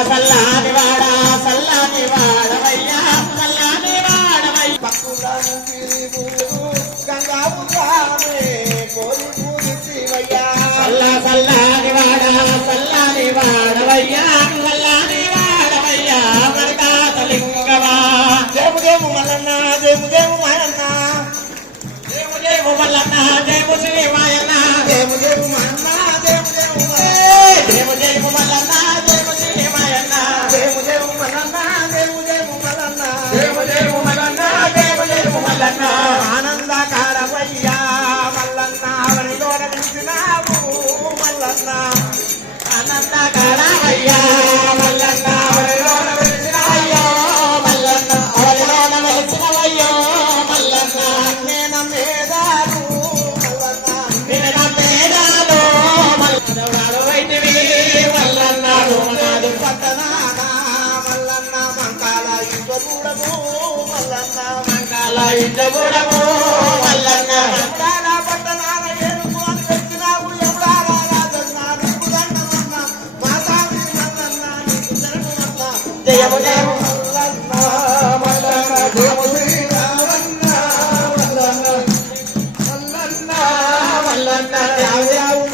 సల్లాని వాడా సల్లాని వాడవయ్యా సల్లాని వాడవయ్య పక్కులను గంగాపురామే కోరి పూజి శివయ్యా సల్లాని వాడా సల్లాని వాడవయ్యా సల్లాని వాడవయ్యా మరకాతలింగమా దేవు దేవు మల్లన్న దేవు దేవు మాయన్న దేవు దేవు మల్లన్న దేవు శ్రీ మాయన్న దేవు దేవు మల్లన్న దేవు దేవు దేవు దేవు మల్లన్న దేవు శ్రీ మాయన్న దేవు దేవు మల్లన్న దేవు దేవు మల్లన్న దేవు దేవు మల్లన్న దేవు దేవు మల్లన్న ఆనందకారమయ్యా మల్లన్న అవనిలోన నిలిచినావు మల్లన్న ఆనందకారమయ్యా మల్లన్న అవనిలోన వెలిసినవయ్యో మల్లన్న అవనిలోన వెలిసినవయ్యో మల్లన్న నేను మేదాలు మల్లన్న నిన్న పేదాలు మల్లన్న వాడవైతివి మల్లన్నాడు నాడు పట్టణాన మల్లన్న మంకాల ఇద్దరుడము మల్లన్న మంగళ ఇంద్రగుడము మల్లన్న మంకాల పట్టణాన ఏడుపు అని పెట్టినావు ఎవడారా రాజన్న నీకు దండమన్న మా సామి మల్లన్న నీకు జరగమన్న జయము జయము మల్లన్న మల్లన్న జయము శ్రీరామన్న మల్లన్న మల్లన్న మల్లన్న దేవు